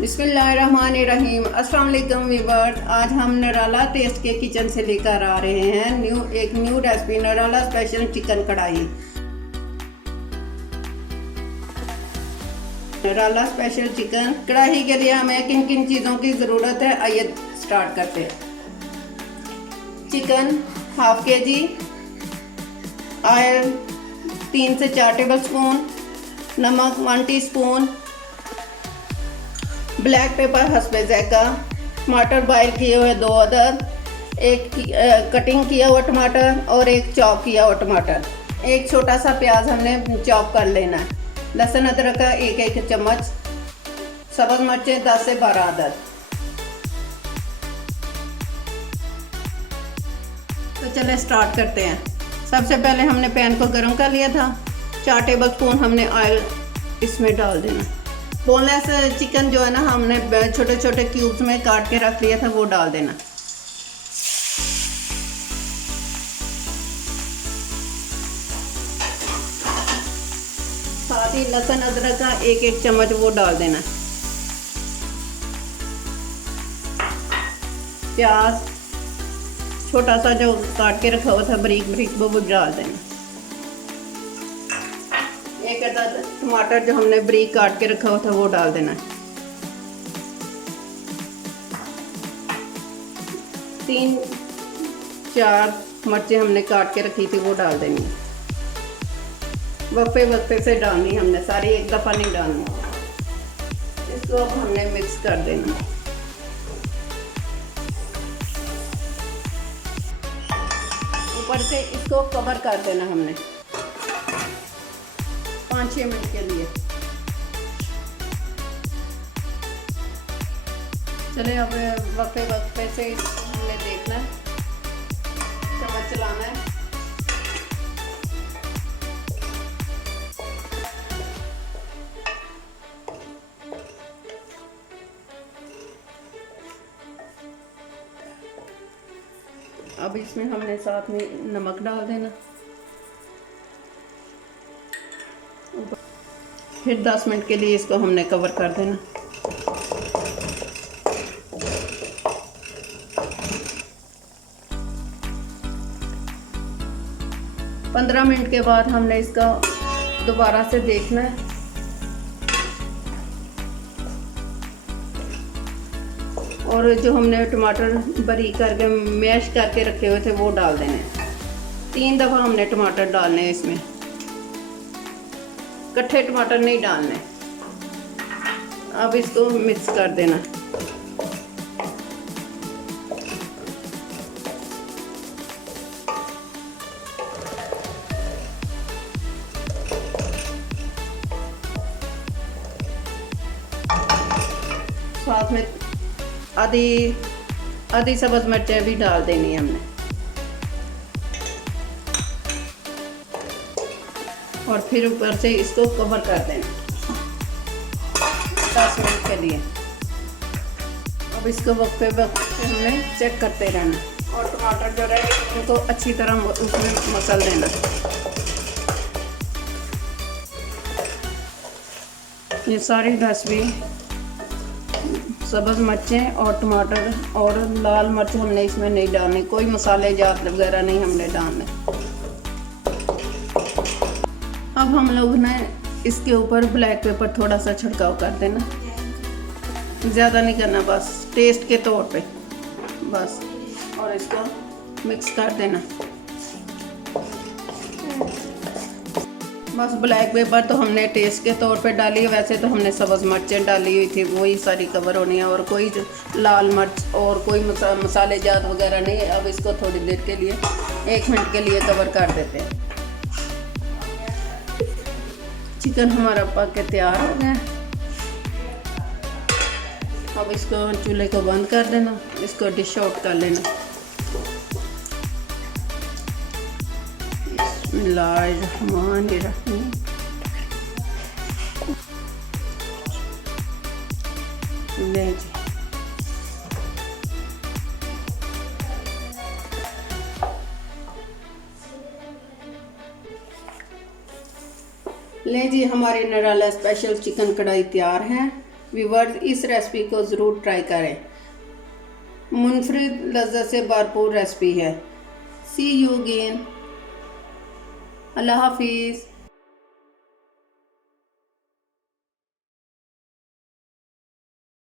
बिस्मिल्लाहिर्रहमानिर्रहीम। अस्सलाम वालेकुम व्यूअर्स, आज हम निराला टेस्ट के किचन से लेकर आ रहे हैं एक न्यू रेसिपी, निराला स्पेशल चिकन कढ़ाई। निराला स्पेशल चिकन कढ़ाई के लिए हमें किन किन चीज़ों की ज़रूरत है, आइए स्टार्ट करते हैं। चिकन हाफ kg, ऑयल 3 से 4 टेबल स्पून, नमक 1 टीस्पून, ब्लैक पेपर हस्बे ज़ायका, टमाटर बॉयल किए हुए 2 अदर, एक कटिंग किया हुआ टमाटर और एक चॉप किया हुआ टमाटर, एक छोटा सा प्याज हमने चॉप कर लेना है, लहसुन अदरक का एक चम्मच, सब्ज़ मिर्चें 10 से 12 अदर। तो चले स्टार्ट करते हैं। सबसे पहले हमने पैन को गर्म कर लिया था, 4 टेबल स्पून हमने ऑयल इसमें डाल देना। बोनलेस चिकन जो है ना, हमने छोटे छोटे क्यूब्स में काट के रख लिया था, वो डाल देना। साथ ही लहसुन अदरक का एक चम्मच वो डाल देना। प्याज छोटा सा जो काट के रखा हुआ था बारीक बारीक, वो डाल देना। एक अदद टमाटर जो हमने बारीक काट के रखा हुआ था वो डाल देना। 3-4 मिर्चें हमने काट के रखी थी, वो डाल देनी। वक्फे वक्फे से डालनी, हमने सारी एक दफ़ा नहीं डालनी। इसको अब हमने मिक्स कर देना। ऊपर से इसको कवर कर देना हमने 5-6 मिनट के लिए। चले अब वक्फे वक्फे से हमने देखना है, चम्मच चलाना है। अब इसमें हमने साथ में नमक डाल देना। फिर 10 मिनट के लिए इसको हमने कवर कर देना। पंद्रह मिनट के बाद हमने इसका दोबारा से देखना है। और जो हमने टमाटर बारीक करके मैश करके रखे हुए थे वो डाल देने। 3 दफ़ा हमने टमाटर डालने हैं इसमें, इकट्ठे टमाटर नहीं डालने। अब इसको मिक्स कर देना। साथ में आधी सब्ज़ मिर्चें भी डाल देनी है हमने। और फिर ऊपर से इसको कवर कर देना 10 मिनट के लिए। अब इसको वक्फे वक्फे हमने चेक करते रहना और टमाटर जो रहे उनको अच्छी तरह उसमें मसल देना। ये सारी रेसिपी सब्ज़ मिर्चें और टमाटर और लाल मिर्च हमने इसमें नहीं डालने, कोई मसाले जात वगैरह नहीं हमने डालने। अब हम लोग ने इसके ऊपर ब्लैक पेपर थोड़ा सा छिड़काव कर देना, ज़्यादा नहीं करना, बस टेस्ट के तौर पे बस। और इसको मिक्स कर देना। बस ब्लैक पेपर तो हमने टेस्ट के तौर पे डाली है, वैसे तो हमने सब्ज़ मिर्चें डाली हुई थी, वही सारी कवर होनी है, और कोई लाल मिर्च और कोई मसाले जात वगैरह नहीं है। अब इसको थोड़ी देर के लिए 1 मिनट के लिए कवर कर देते हैं। चिकन हमारा पक के तैयार हो गया। अब इसको चूल्हे को बंद कर देना, इसको डिश आउट कर लेना। बिस्मिल्लाहिर्रहमानिर्रहीम। ले जी, ले जी, हमारी निराला स्पेशल चिकन कढ़ाई तैयार है। व्यूअर्स इस रेसिपी को ज़रूर ट्राई करें। मुनफरिद लज्जत से भरपूर रेसिपी है। सी यू अगेन। अल्लाह हाफिज़।